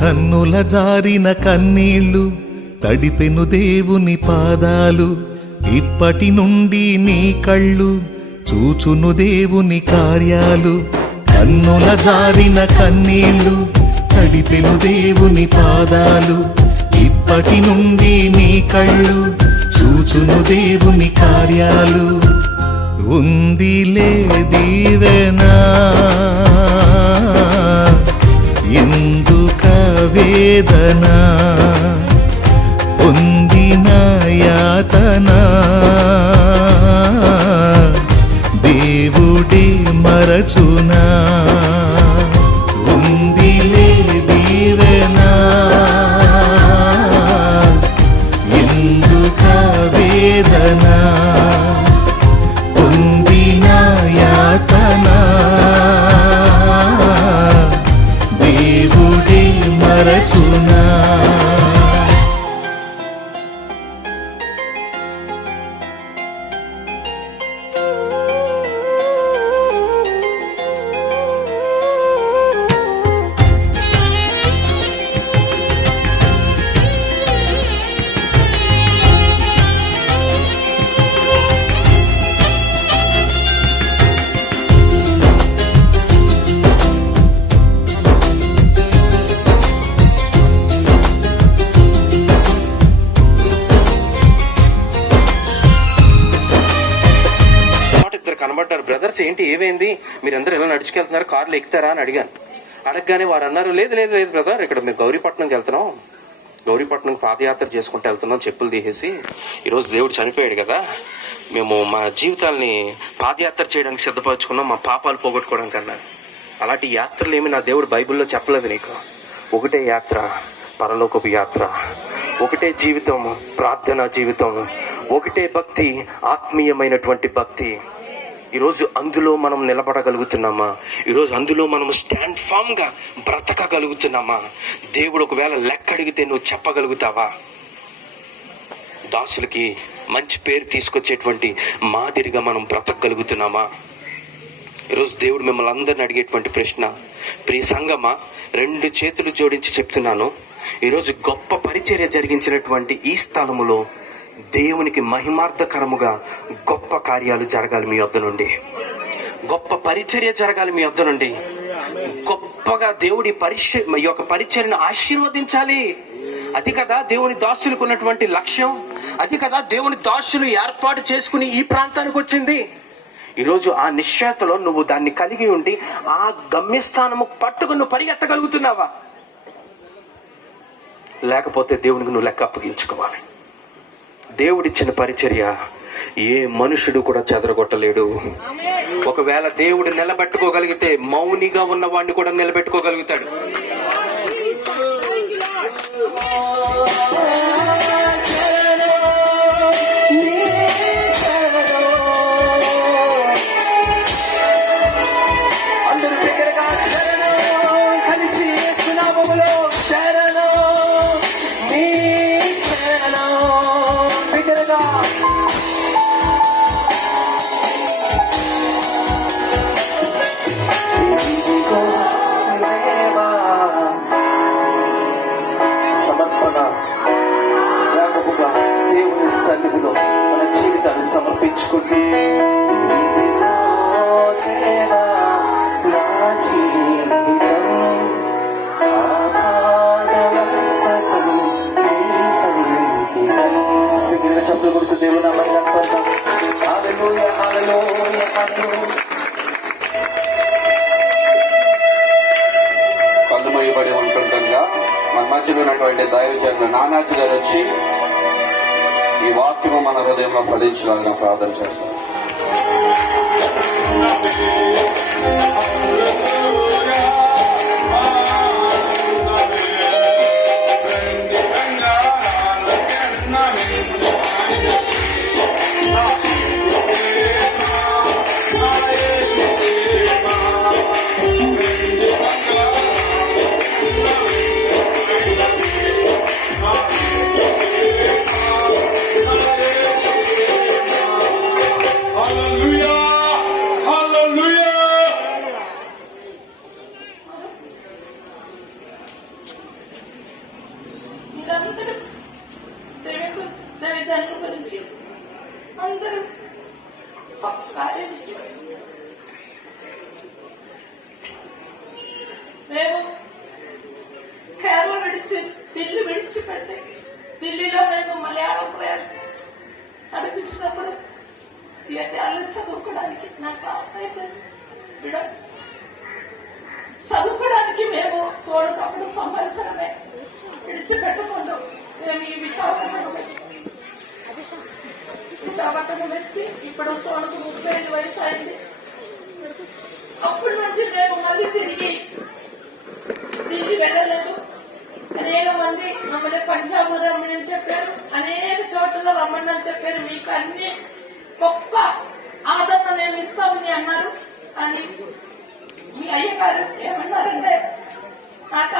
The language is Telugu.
కన్నుల జారిన కన్నీళ్లు తడిపెను దేవుని పాదాలు. ఇప్పటి నుండి నీ కళ్ళు చూచును దేవుని కార్యాలు. కన్నుల జారిన కన్నీళ్లు తడిపెను దేవుని పాదాలు. ఇప్పటి నుండి నీ కళ్ళు చూచును దేవుని కార్యాలు. ఉందిలే దీవెనా ఎందుక వేదన, పొందిన యాతన దేవుడే మరచునా. ఉందిలే దీవెనా ఎందుక వేదన, పొందిన యాతన దేవుడే మరచునా. కనబడ్డారు. బ్రదర్స్ ఏంటి ఏమైంది, మీరందరూ ఎలా నడుచుకెళ్తున్నారు, కార్లు ఎక్కుతారా అని అడిగాను. అడగగానే వారు అన్నారు, లేదు లేదు లేదు బ్రదర్, ఇక్కడ మేము గౌరీపట్నంకి వెళ్తున్నాం, గౌరీపట్నం పాదయాత్ర చేసుకుంటూ వెళ్తున్నాం చెప్పులు తీసేసి. ఈరోజు దేవుడు చనిపోయాడు కదా, మేము మా జీవితాల్ని పాదయాత్ర చేయడానికి సిద్ధపరచుకున్నాం, మా పాపాలు పోగొట్టుకోవడానికి అన్నారు. అలాంటి యాత్రలు ఏమి నా దేవుడు బైబిల్లో చెప్పలేదు నీకు. ఒకటే యాత్ర, పరలోకపు యాత్ర. ఒకటే జీవితం, ప్రార్థనా జీవితం. ఒకటే భక్తి, ఆత్మీయమైనటువంటి భక్తి. ఈరోజు అందులో మనం నిలబడగలుగుతున్నామా? ఈరోజు అందులో మనం స్టాండ్ ఫామ్ గా బ్రతకగలుగుతున్నామా? దేవుడు ఒకవేళ లెక్క అడిగితే నువ్వు చెప్పగలుగుతావా? దాసులకి మంచి పేరు తీసుకొచ్చేటువంటి మాదిరిగా మనం బ్రతకగలుగుతున్నామా? ఈరోజు దేవుడు మిమ్మల్ని అందరిని అడిగేటువంటి ప్రశ్న, ప్రియ సంగమా, 2 చేతులు జోడించి చెప్తున్నాను, ఈరోజు గొప్ప పరిచర్య జరిగించినటువంటి ఈ స్థలములో దేవునికి మహిమార్థకరముగా గొప్ప కార్యాలు జరగాలి మీ వద్ద నుండి. గొప్ప పరిచర్య జరగాలి మీ వద్ద నుండి. గొప్పగా దేవుడి ఈ యొక్క పరిచర్యను ఆశీర్వదించాలి. అది కదా దేవుని దాసులకు ఉన్నటువంటి లక్ష్యం. అది కదా దేవుని దాసులు ఏర్పాటు చేసుకుని ఈ ప్రాంతానికి వచ్చింది. ఈరోజు ఆ నిశ్చయతలో నువ్వు దాన్ని కలిగి ఉండి ఆ గమ్యస్థానము పట్టుకుని నువ్వు పరిగెత్తగలుగుతున్నావా? లేకపోతే దేవునికి నువ్వు లెక్క అప్పగించుకోవాలి. దేవుడిచ్చిన పరిచర్య ఏ మనుషుడు కూడా చెదరగొట్టలేడు. ఒకవేళ దేవుడు నిలబెట్టుకోగలిగితే మౌనిగా ఉన్న వాడిని కూడా నిలబెట్టుకోగలుగుతాడు. దేవుని సన్నిధిలో మన జీవితాన్ని సమర్పించుకుంటూ శబ్దం కొడుతూ దేవుని కళ్ళు మొయ్యబడి ఉంటుండగా మన మధ్యలో ఉన్నటువంటి దైవజనులు నానాజీ గారు వచ్చి ఈ వాక్యము మన హృదయంలో ఫలించాలని ప్రార్థన చేస్తాం. కార్యం. మేము కేరళ ఢిల్లీ విడిచిపెట్టి ఢిల్లీలో మేము మలయాళం ప్రయాణం నడిపించినప్పుడు సిఎన్ఆర్లో చదువుకోవడానికి నాకు అవసరం చదువుకోవడానికి మేము చూడకప్పుడు సంవత్సరమే విడిచిపెట్టకుండా మేము ఈ విశాఖపట్నం వచ్చి ఇప్పుడు సోనుకు 35 వయసు అయింది. అప్పటి నుంచి మేము మళ్ళీ తిరిగి ఢిల్లీ వెళ్ళలేదు. అనేక మంది మమ్మల్ని పంజాబ్ రమ్మని చెప్పారు, అనేక చోట్ల రమ్మని చెప్పారు. మీకు అన్ని గొప్ప ఆదరణ మేము ఇస్తామని అన్నారు. అని మీ అయ్యగారు ఏమన్నారంటే నాకు